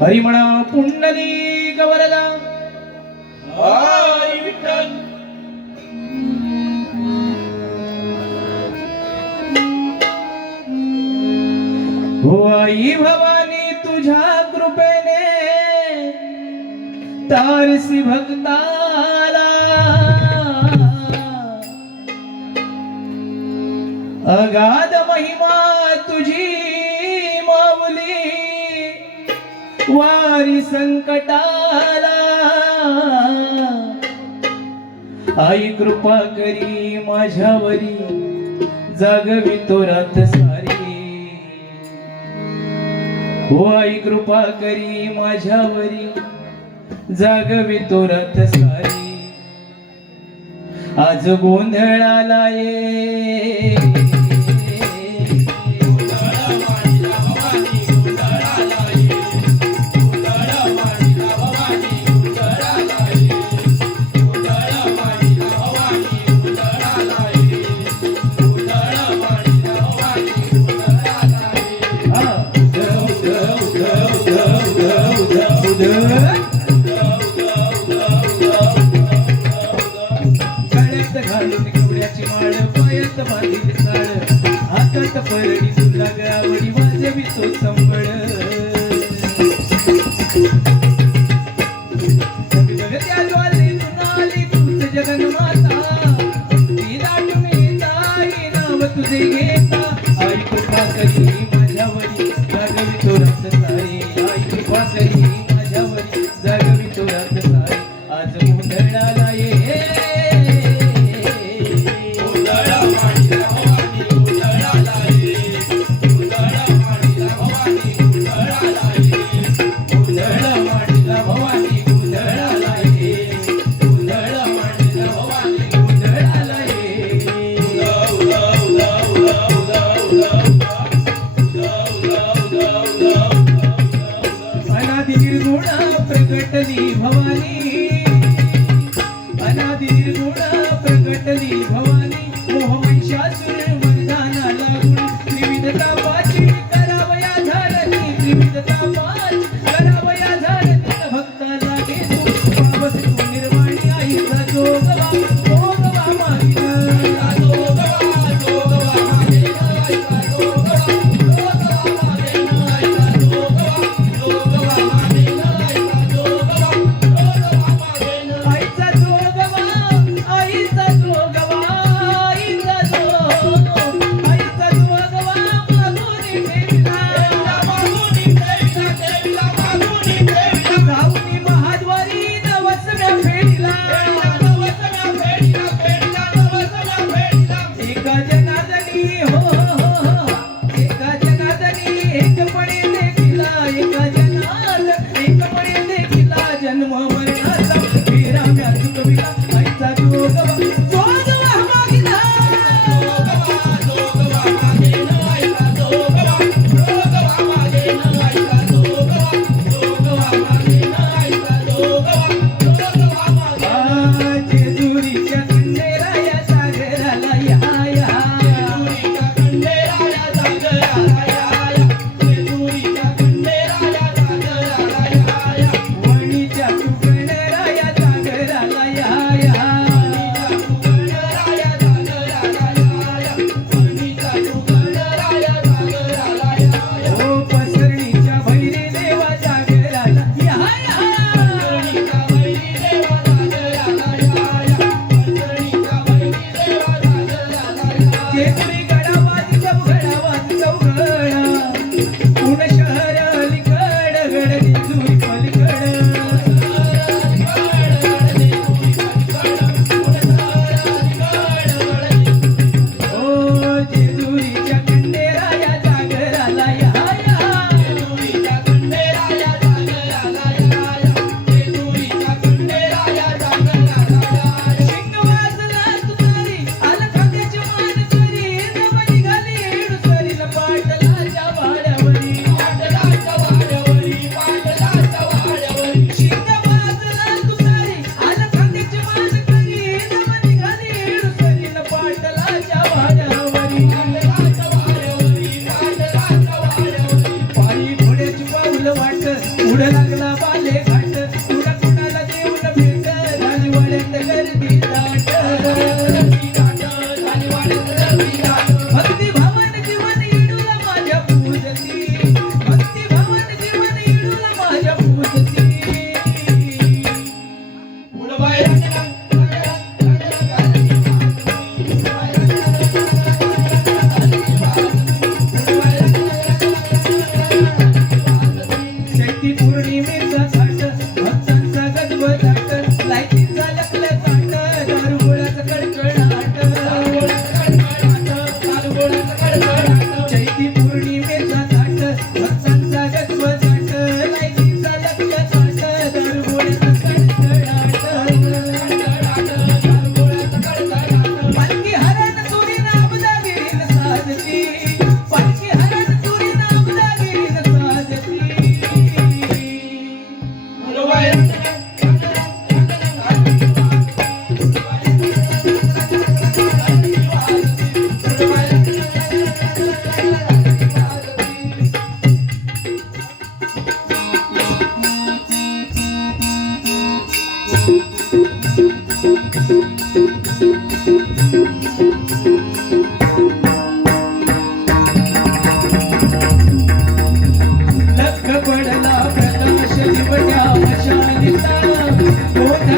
हरिमणा पुंडली गवरला. हो आई भवानी तुझ्या कृपेने तारसी भक्ताला. अगाध महिमा तुझी वारी संकटाला. आई कृपा करी माझ्यावरी जागवी तो रात सारी. हो आई कृपा करी माझ्यावरी जागवी तो रात सारी. आज गोंधळाला ये. விட்டது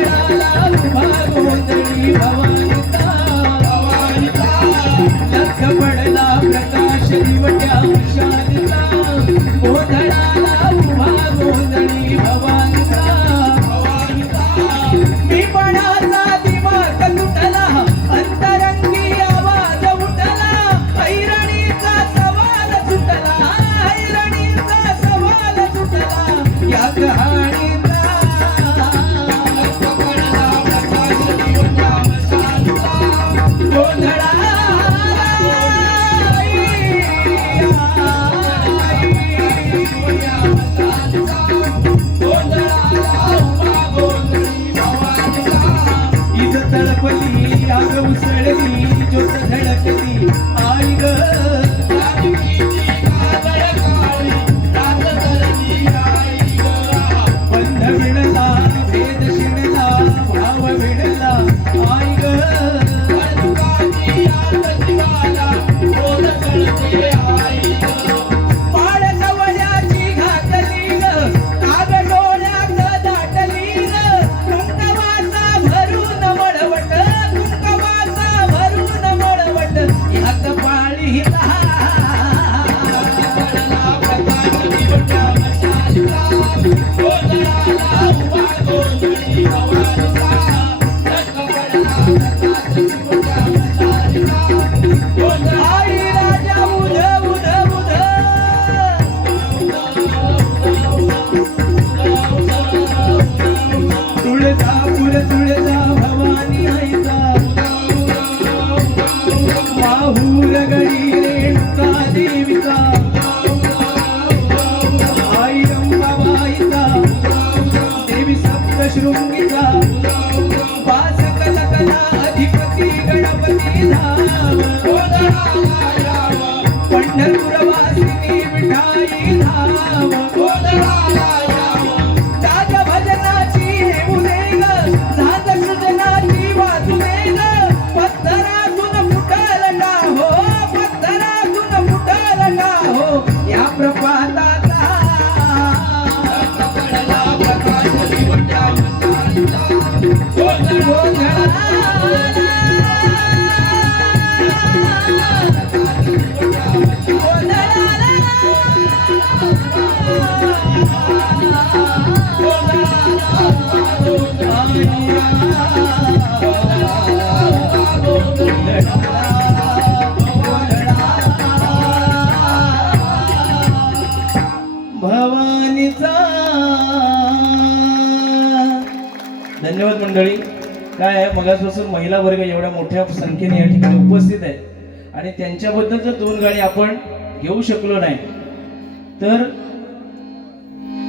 la la la la la la Nunca मंडळी काय आहे मगासपासून महिला वर्ग एवढ्या मोठ्या संख्येने या ठिकाणी उपस्थित आहे. आणि त्यांच्याबद्दल जर दोन गाणी आपण घेऊ शकलो नाही. तर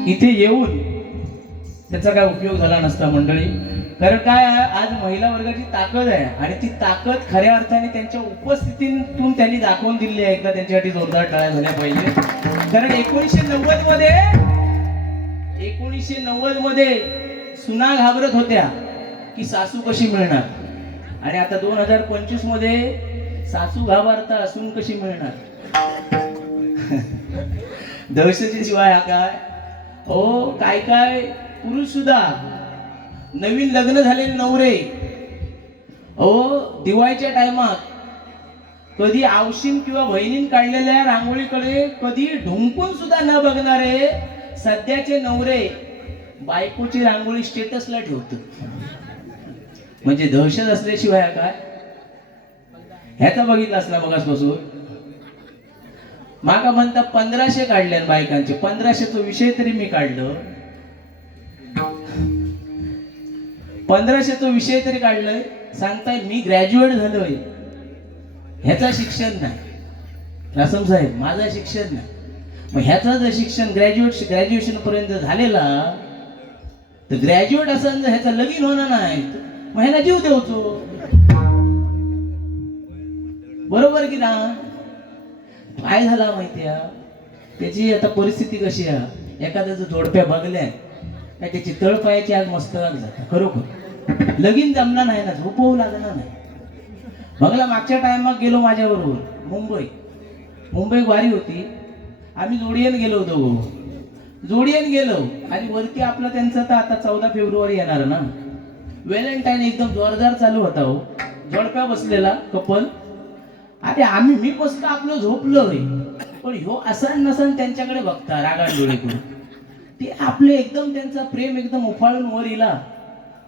इथे येऊन त्याचा काय उपयोग झाला नसता मंडळी. कारण काय आज महिला वर्गाची ताकद आहे. आणि ती ताकद खऱ्या अर्थाने त्यांच्या उपस्थितीतून त्यांनी दाखवून दिली आहे. एकदा त्यांच्यासाठी जोरदार टाळ्या झाल्या पाहिजे. कारण एकोणीसशे नव्वदमध्ये एकोणीसशे नव्वदमध्ये सुना घाबरत होत्या. की सासू कशी मिळणार? आणि आता दोन हजार पंचवीसमध्ये सासू घाबरता असून कशी मिळणार? दहशती शिवाय हा काय? हो काय काय? पुरुष सुद्धा. नवीन लग्न झालेले नवरे. हो दिवाळीच्या टायमात कधी आवशीन किंवा बहिणीन काढलेल्या रांगोळीकडे कधी ढुंकून सुद्धा न बघणारे सध्याचे नवरे बायकोची रांगोळी स्टेटसला ठेवतात. म्हणजे दहशत असल्याशिवाय काय? ह्याचा बघितला असला बघासपासून माका म्हणता पंधराशे काढले बायकांचे. पंधराशेचा विषय तरी मी काढलं. पंधराशेचा विषय तरी काढलंय. सांगताय मी ग्रॅज्युएट झालोय. ह्याचा शिक्षण नाही. रासम साहेब माझा शिक्षण नाही. मग ह्याचं जर शिक्षण ग्रॅज्युएट ग्रॅज्युएशन पर्यंत झालेला तर ग्रॅज्युएट असं ह्याचा लगीन होणार नाही ह्याला जीव देवचो बरोबर की ना? काय झाला माहितीया? त्याची आता परिस्थिती कशी आहे? एखाद्याचं जोडप्या बघल्या काय त्याची तळपायाची आज मस्तकात जाते खरोखर. लगीन जमणार नाही ना झोपवू लागणार नाही. बघला मागच्या टायमात गेलो माझ्याबरोबर मुंबई. मुंबई वारी होती. आम्ही जोडियन गेलो होतो जोडियन गेलो. आणि वरती आपलं त्यांचं तर आता चौदा फेब्रुवारी येणार ना. व्हॅलेंटाईन एकदम जोरदार चालू होता हो. जोडप्या बसलेला कपल. अरे आम्ही मी बसलो आपलं झोपलोय. पण ह्यो असन नसन त्यांच्याकडे बघता रागाड डोळे करून ते आपले एकदम त्यांचा प्रेम एकदम उफाळून वर इला.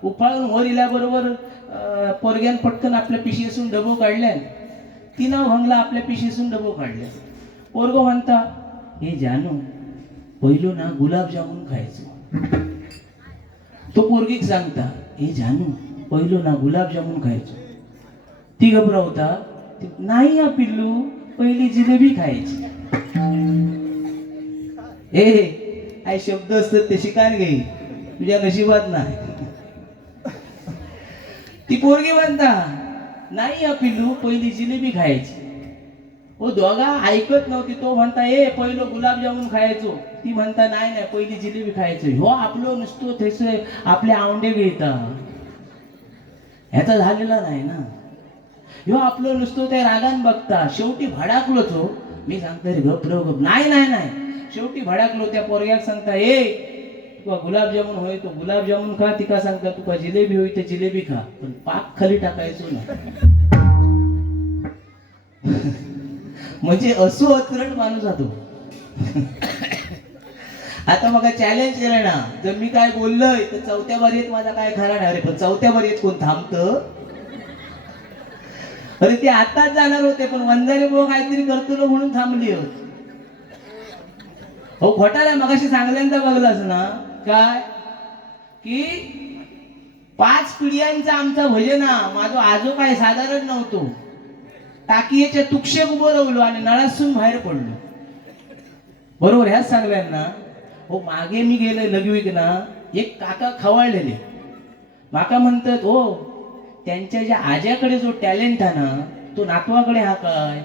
उफाळून वर इल्याबरोबर पोरग्यान पटकन आपल्या पिशीसून डबो काढल्यान. तिनं भंगला आपल्या पिशीसून डबो काढल्या पोरगो म्हणता हे जानू पहिलो ना गुलाबजामुन खायचो. तो पोरगीक सांगता हे जानू पहिलो ना गुलाबजामुन खायचो. ती घबरावता नाही या पिल्लू पहिली जिलेबी खायची. ए काय शब्द असतात ते शिकान घे. तुझ्या नशिबात नाही. ती पोरगी म्हणता नाही या पिल्लू पहिली जिलेबी खायची. ओ दोघा ऐकत नव्हती तो म्हणता ए पहिलं गुलाबजामुन खायचो. ती म्हणता नाही नाही पहिली जिलेबी खायचो. हो आपलो नुसतो थैसे आपले आवंडे घेता ह्याचा झालेला नाही ना. ह्यो आपलो नुसतो ते रागान बघता. शेवटी भडाकलोच हो. मी सांगता रे गप गप. नाही नाही नाही. शेवटी भडाकलो त्या पोरग्याक सांगता ए तुका गुलाबजामुन होय तो गुलाबजामुन खा. तिका सांगता तुका जिलेबी होई ते जिलेबी खा. पण पाक खाली टाकायचो ना. म्हणजे असो अत्रट माणूस हा तो. आता मग चॅलेंज केलं ना. जर मी काय बोललोय तर चौथ्या बारीत माझा काय खरा नाही. अरे पण चौथ्या बारीत कोण थांबतं? अरे ते आताच जाणार होते पण वंजारी बुवा काहीतरी करतो म्हणून थांबली हो हो खोटाला मगाशी सांगल्यांदा बघलास ना? काय? की पाच पिढ्यांचा आमचा भजना माझा आजो काय साधारण नव्हतो. टाकीयेच्या तुक्षेक उभं राहिलो आणि नळासून बाहेर पडलो. बरोबर ह्याच सांगल्यांना हो मागे मी गेले लगवीक ना एक काका खवाळलेले. माका म्हणतात हो त्यांच्या ज्या आज्याकडे जो टॅलेंट हा ना तो नातवाकडे हा काय?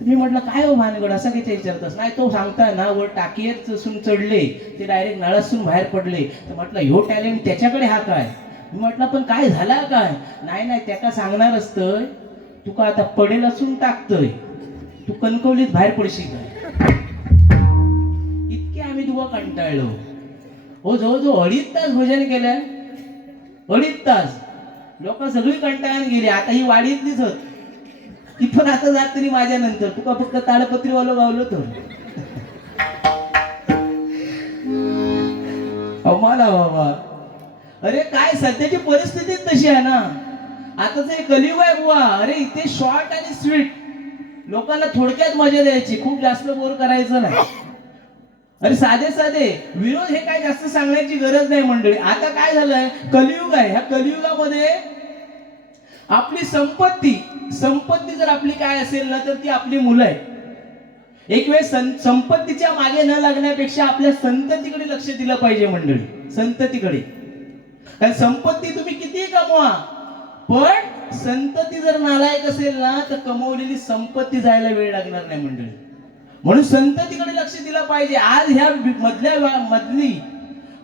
मी म्हटलं काय हो भानगड असं काही विचारतस? नाही तो सांगता ना वर टाकीयेत चढले ते डायरेक्ट नळासून बाहेर पडले. तर म्हटलं ह्यो टॅलेंट त्याच्याकडे हा काय? मी म्हटलं पण काय झाला काय? नाही नाही त्याका सांगणार असतंय तुका आता पडेल असून टाकतोय. तू कणकवलीत बाहेर पडशील इतके आम्ही तुका कंटाळलो. हो जवळजवळ अडीच तास भजन केलं. अडीच तास. लोक सगळी कंटाळून गेली. आता ही वाडीत दिसत ती पण आता जात तरी माझ्या नंतर तुका फक्त ताडपत्रीवालो गावलो तर. अमाला बाबा. अरे काय सध्याची परिस्थितीच तशी आहे ना? आता जे कलियुग आहे बुवा अरे इथे शॉर्ट आणि स्वीट लोकांना थोडक्यात मजा द्यायची खूप जास्त बोर करायचं नाही. अरे साधे साधे विरोध हे काय जास्त सांगण्याची गरज नाही मंडळी. आता काय झालंय? कलियुग आहे. ह्या कलियुगामध्ये आपली संपत्ती संपत्ती जर आपली काय असेल ना तर ती आपली मुलं आहे एक वेळ संपत्तीच्या मागे न लागण्यापेक्षा आपल्या संततीकडे लक्ष दिलं पाहिजे मंडळी. संततीकडे. कारण संपत्ती तुम्ही किती कमवा पण संतती जर नालायक असेल ना तर कमवलेली संपत्ती जायला वेळ लागणार नाही मंडळी. म्हणून संततीकडे लक्ष दिलं पाहिजे. आज ह्या मधल्या मधली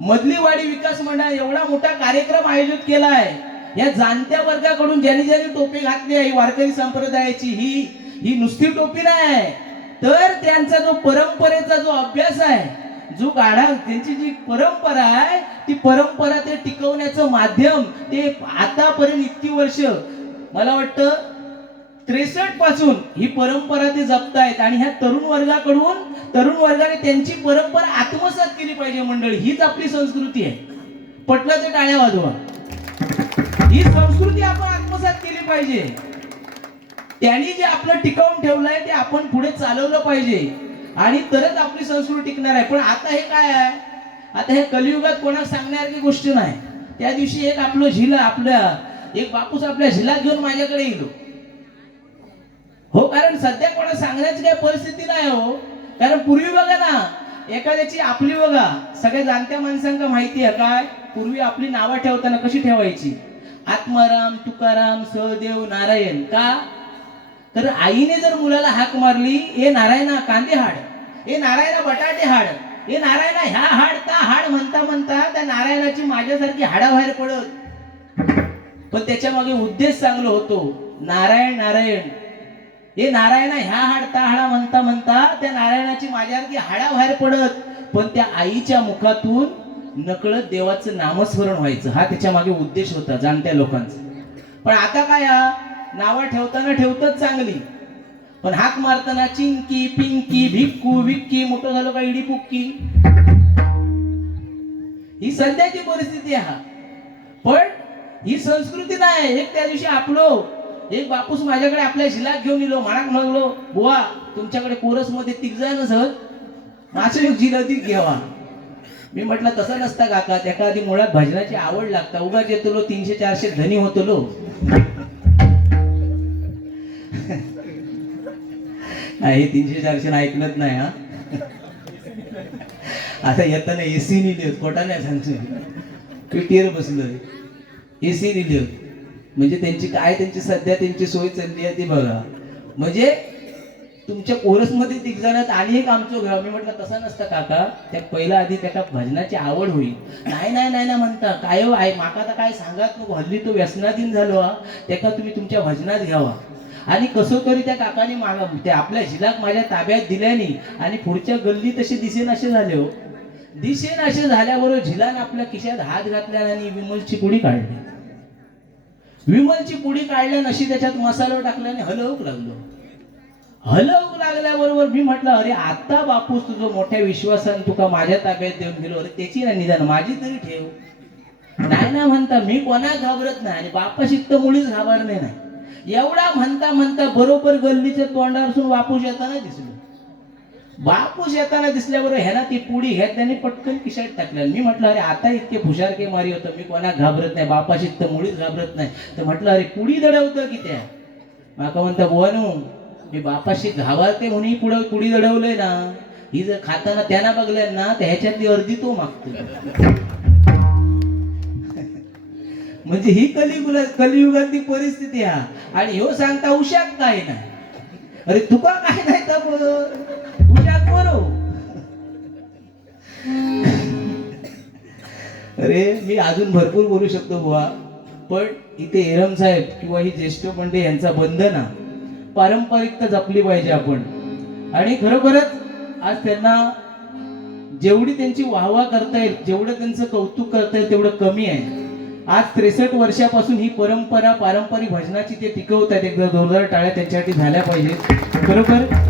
मधली वाडी विकास मंडळ एवढा मोठा कार्यक्रम आयोजित केला आहे. या जाणत्या वर्गाकडून ज्यांनी ज्यांनी टोपी घातली आहे वारकरी संप्रदायाची ही ही नुसती टोपी नाही तर त्यांचा जो परंपरेचा जो अभ्यास आहे जो गाढा त्यांची जी परंपरा आहे ती परंपरा ते टिकवण्याचं माध्यम ते आतापर्यंत इतकी वर्ष मला वाटतं त्रेसष्टपासून ही परंपरा ते जपतायत. आणि ह्या तरुण वर्गाकडून तरुण वर्गाने त्यांची परंपरा आत्मसात केली पाहिजे मंडळी. हीच आपली संस्कृती आहे. पटलं ते टाळ्या वाजवा. ही संस्कृती आपण आत्मसात केली पाहिजे. त्यांनी जे आपलं टिकवून ठेवलंय ते आपण पुढे चालवलं पाहिजे. आणि तरच आपली संस्कृती टिकणार आहे. पण आता हे काय आहे? आता हे कलियुगात कोणाला सांगण्यासारखी गोष्ट नाही? त्या दिवशी एक आपलं झिला आपल्या एक बापूस आपल्या झिला घेऊन माझ्याकडे येलो हो कारण सध्या कोणा सांगण्याची काही परिस्थिती नाही हो. कारण पूर्वी बघा ना एखाद्याची आपली बघा सगळ्या जाणत्या माणसांना माहिती आहे काय? पूर्वी आपली नावं ठेवताना कशी ठेवायची? आत्माराम तुकाराम सहदेव नारायण का? तर आईने जर मुलाला हाक मारली ए नारायणा कांदे हाड. ए नारायणा बटाटे हाड. ए नारायणा ह्या हाड ता हाड म्हणता म्हणता त्या नारायणाची माझ्यासारखी हाडाबाहेर पडत. पण त्याच्यामागे उद्देश चांगला होतो. नारायण नारायण. हे नारायणा ह्या हाड ता हाडा म्हणता म्हणता त्या नारायणाची माझ्यासारखी हाडा बाहेर पडत. पण त्या आईच्या मुखातून नकळत देवाचं नामस्मरण व्हायचं. हा त्याच्यामागे उद्देश होता जाणत्या लोकांचा. पण आता काय हा? नावं ठेवताना ठेवतच चांगली. पण हाक मारताना चिंकी पिंकी भिक्कू विक्की मोठं झालं का इडी पुक्की ही सध्याची परिस्थिती आहे हा. पण ही संस्कृती नाही एक त्या दिवशी आपलो एक बापूस माझ्याकडे आपल्या शिलाक घेऊन येलो म्हणाक म्हणलो बुवा तुमच्याकडे कोरसमध्ये तिघ जण माझं एक जिला ती घ्यावा मी म्हटलं तसं नसता काका. त्याका आधी मुळात भजनाची आवड लागता. उगाच येतो तीनशे चारशे धनी होतलो. हे तीनशे चारशे ऐकलत नाही हा. आता येताना एसी होत कोटा नाही सांगतो पेटीवर बसलोय. एसी होत म्हणजे त्यांची काय त्यांची सध्या त्यांची सोय चालली आहे ती बघा. म्हणजे तुमच्या कोरसमध्ये तिघ आणि एक आमचं घर मी म्हटलं तसं नसतं काका. त्या पहिला आधी त्याला भजनाची आवड होईल. नाही नाही नाही ना म्हणता. काय हो, आहे माका तर काय सांगात नको. हल्ली तो व्यसनाधीन झालो हा. त्याका तुम्ही तुमच्या भजनात घ्यावा. आणि कसं तरी त्या काकाने मला ते आपल्या झिलाक माझ्या ताब्यात दिल्याने आणि पुढच्या गल्ली तशी दिसेन असे झाले हो. दिसेन असे झाल्याबरोबर झिलान आपल्या खिशात हात घातल्या आणि विमलची पुडी काढली. विमलची पुडी काढल्या नशी त्याच्यात मसाला टाकल्याने हलवूक लागलो. हलवूक लागल्याबरोबर मी म्हटलं अरे आता बापूस तुझं मोठ्या विश्वासान तुका माझ्या ताब्यात देऊन गेलो. अरे त्याची ना निदान माझी तरी ठेव. नाही ना म्हणता मी कोणा घाबरत नाही आणि बापाशी तर मुळीच घाबरणे नाही. एवढा म्हणता म्हणता बरोबर गल्लीच्या तोंडावरून बापूस येताना दिसलो. बापूस येताना दिसल्याबरोबर ह्याना ती पुडी घेतल्याने पटकन किशात टाकल्या मी म्हटलं अरे आता इतके फुशारके मारी होतं. मी कोणा घाबरत नाही. बापाशी तर मुळीच घाबरत नाही. तर म्हटलं अरे पुडी दडवतं की त्या? माका म्हणता बोनू मी बापाशी घाबरते म्हणून पुढं पुडी दडवलंय ना. ही जर खाताना त्यांना बघलंय ना तर ह्याच्यातली अर्धी तो मागतो म्हणजे ही कलियुग कलियुगातली परिस्थिती हा. आणि ह्यो सांगता उशाक काय नाही. अरे तुका काय नाही तर उशाक बरो अरे मी अजून भरपूर बोलू शकतो बुवा. पण इथे एरम साहेब किंवा ही ज्येष्ठ पंडे यांचा बंधन हा. पारंपरिकता जपली पाहिजे आपण. आणि खरोखरच आज त्यांना जेवढी त्यांची वाहवा करता येईल जेवढं त्यांचं कौतुक करता येईल तेवढं कमी आहे. आज त्रेसष्ट वर्षापासून ही परंपरा पारंपरिक भजनाची ते टिकवत आहेत एकदा जोरदार टाळ्या त्यांच्यासाठी झाल्या पाहिजेत. बरोबर?